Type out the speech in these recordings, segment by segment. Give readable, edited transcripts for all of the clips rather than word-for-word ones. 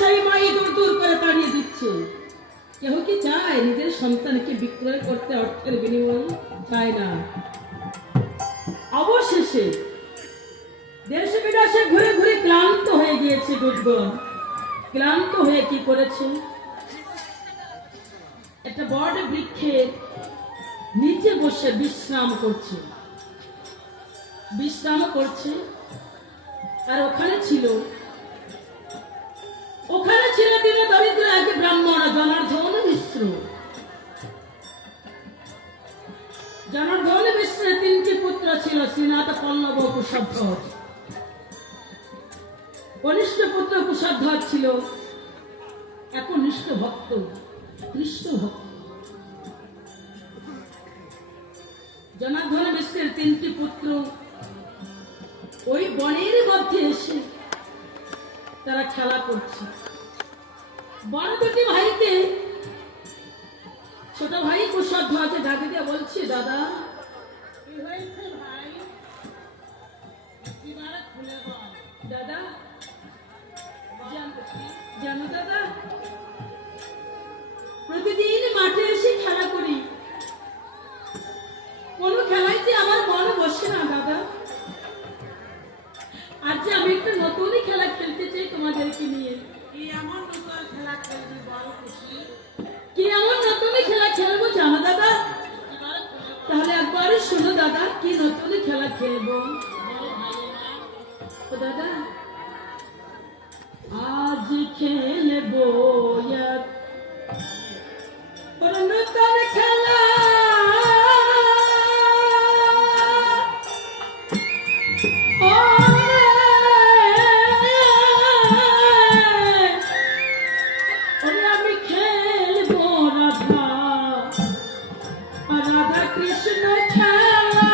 সেই মাই দূর দূর করে তাড়িয়ে দিচ্ছে। কেউ কি চায় নিজের সন্তানকে বিক্রয় করতে অর্থের বিনিময়ে? চায় না। অবশেষে দেশে বিদেশে ঘুরে ঘুরে ক্লান্ত হয়ে গিয়েছে দুর্গম। ক্লান্ত হয়ে কি করেছে, একটা বড় বৃক্ষের নিচে বসে বিশ্রাম করছে। আর ওখানে ছিল তিনি দরিদ্র এক ব্রাহ্মণ জনার্দন মিশ্র। জনার্দন মিশ্রের 3টি পুত্র ছিল, শ্রীনাথ, পল্লব, কুশধ্বজ। কনিষ্ঠ পুত্র কুশধ্বজ ছিল একনিষ্ঠ ভক্ত, কৃষ্ণ ভক্ত। জনার্দন মিশ্রের 3টি পুত্র ওই বনের মধ্যে এসে তারা খেলা করছে। বড় দুটি ভাইকে ছোট ভাই কুশধ্বজ ডাকে দিয়ে বলছে, দাদা কি হয়েছে ভাই, খুলে বল। দাদা জানো দাদা, প্রতিদিন মাঠে এসে খেলা করি, কোনো খেলায় যে আমার মন বসে না দাদা। আজ যে আমি একটা নতুনই খেলা খেলতে চাই তোমাদেরকে নিয়ে। কি এমন নতুন খেলা খেলবি বল খুশি? কি এমন নতুনই খেলা খেলবো জানো দাদা? তাহলে একবারই শোনো দাদা, কি নতুনই খেলা খেলবো। দাদা আজ খেলবো নতুন খেলা, আমি খেলবো রাধা রাধা কৃষ্ণ খেলা।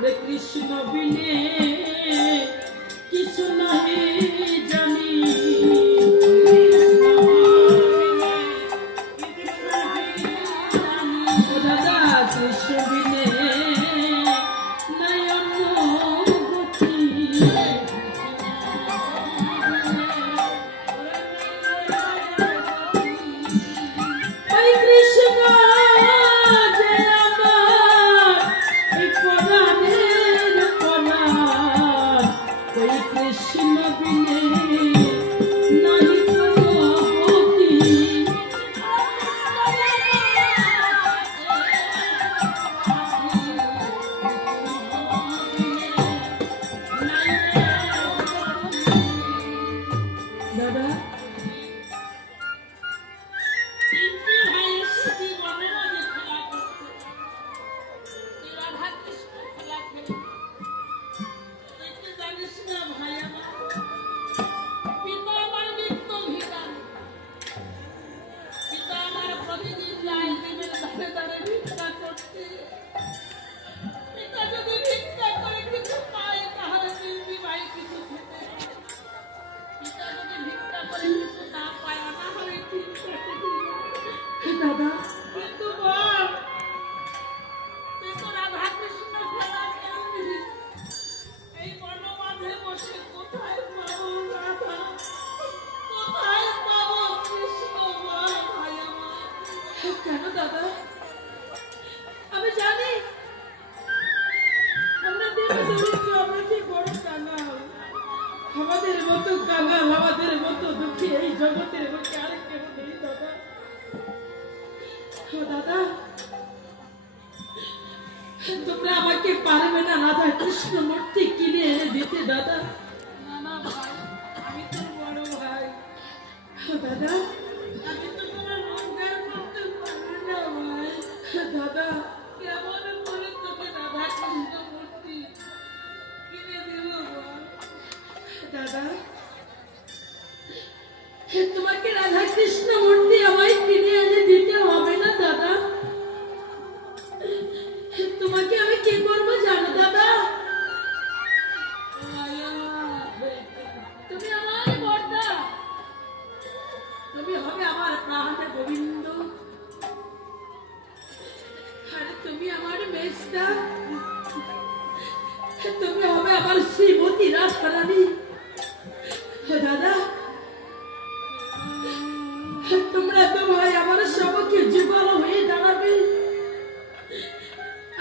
খেলাতে কৃষ্ণ জগতের বুকে আর কেউ নেই দাদা। ও দাদা, তোমরা আমাকে পারবে না রাধা কৃষ্ণ মূর্তি কিনে এনে দিতে দাদা? না না ভাই, আমি তোর বড় ভাই। ও দাদা, আমি তো কোনো রোজগার করতে পারি না ভাই। দাদা, কেমন করে তোকে রাধা কৃষ্ণ মূর্তি কিনে দেব বল? দাদা, তোমাকে রাধা কৃষ্ণ মূর্তি আমায় কিনে এনে দিতে হবে না দাদা। তোমাকে আমি কি করবো জানো দাদা? তুমি আমার বর্দা, তুমি হবে আমার প্রাণে গোবিন্দ, আর তুমি আমার মেজদা, তুমি হবে আমার শ্রীমতী রাধারানী। দাদা, তোমরা তো ভাই আমার সবকে জীবন হয়ে দাঁড়াবে,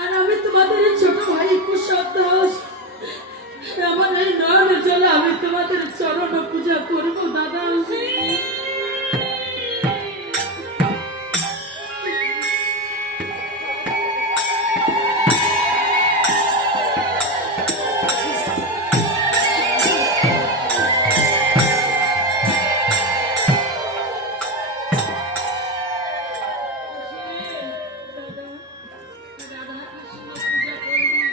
আর আমি তোমাদের ছোট ভাই কুশব দাস, আমার এই নয়ন জলে আমি তোমাদের চরণ পূজা করবো দাদা। রাধা কৃষ্ণ পূজা করবি,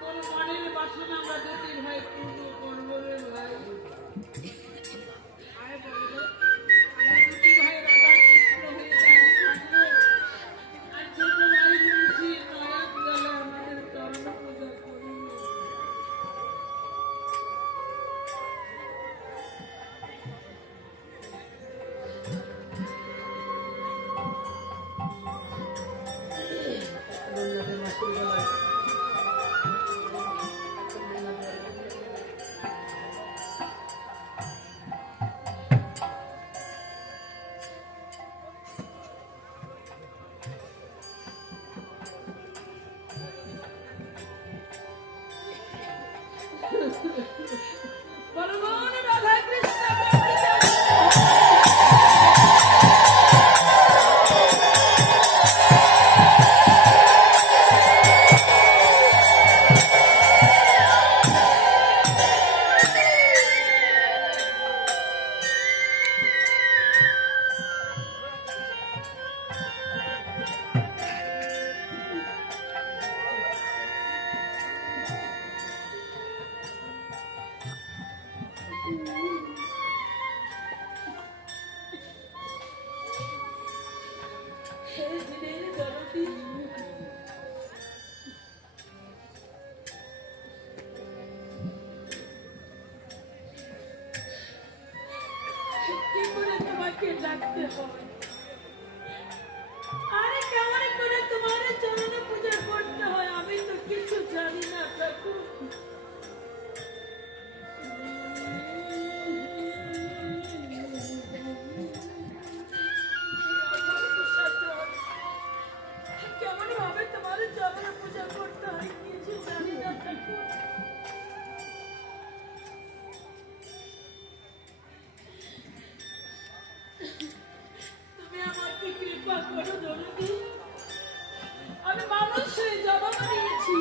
তোর মনের বাসনা আমরা দুটি ভাই পূর্ণ করবো রে ভাই। আয় বলবো, আমরা দুটি ভাই রাধা কৃষ্ণ হয়ে থাকবো, আর ছোট ভাই মুন্সি নয়ন জলে আমাদের চরণ পূজা করবি। বলবন রাধা কৃষ্ণ কি করে তোমাকে ডাকতে হয়, আরে কেমন করে তোমার চরণে পূজা করতে হয়, আমি তো কিছু জানি না ঠাকুর। কেমন ভাবে তোমার চরণে পূজা করতে হয় কিছু জানি না ঠাকুর। তুমি আমাকে কৃপা করো দরদি, আমি মানুষ হয়ে জন্ম নিয়েছি,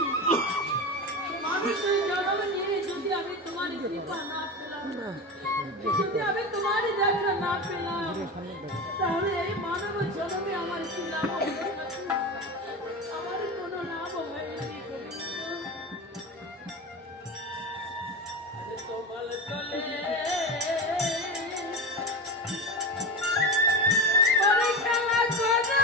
মানুষ হয়ে জন্ম নিয়ে যদি আমি তোমার কৃপা না পেলাম, যদি আমি তোমার দেখা না পেলাম, তাহলে এই মানব জন্মে আমার কি লাভ হবে ঠাকুর? আমার কোনো লাভ হয়নি গোবিন্দ। আরে তোমার চলে পরে খেলা করা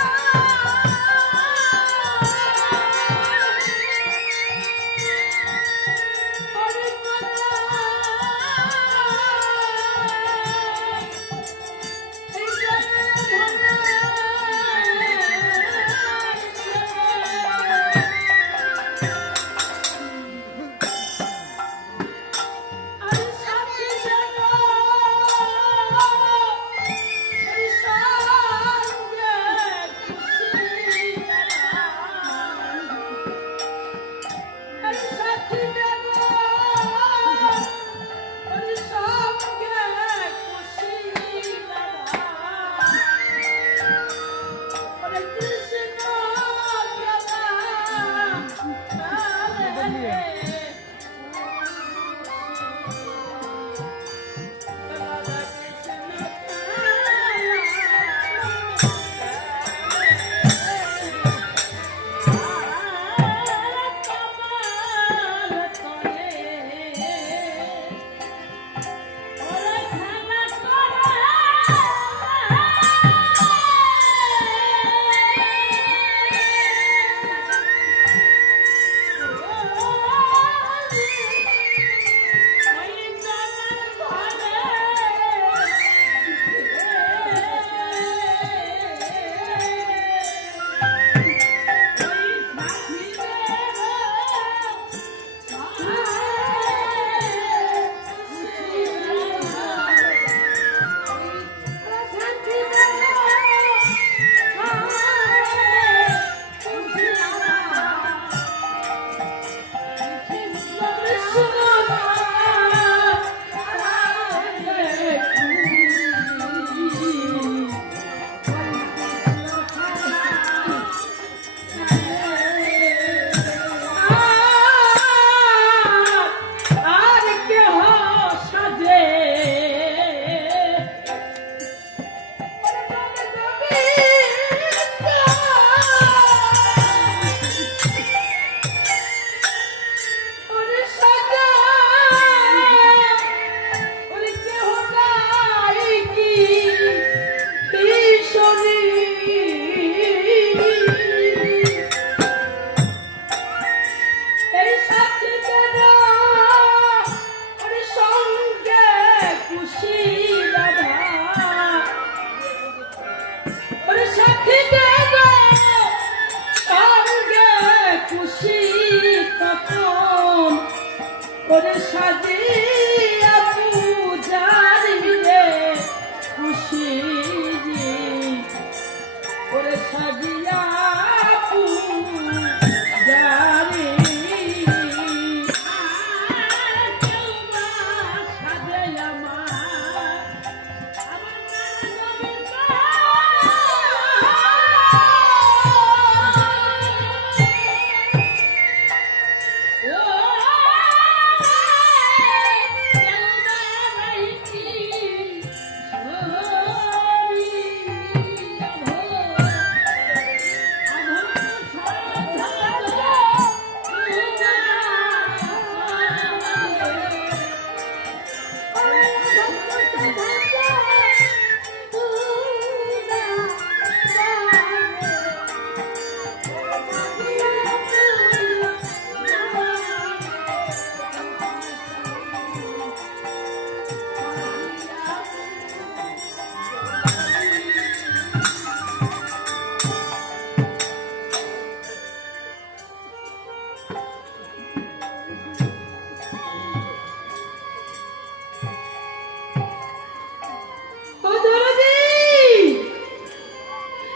সাজিয়া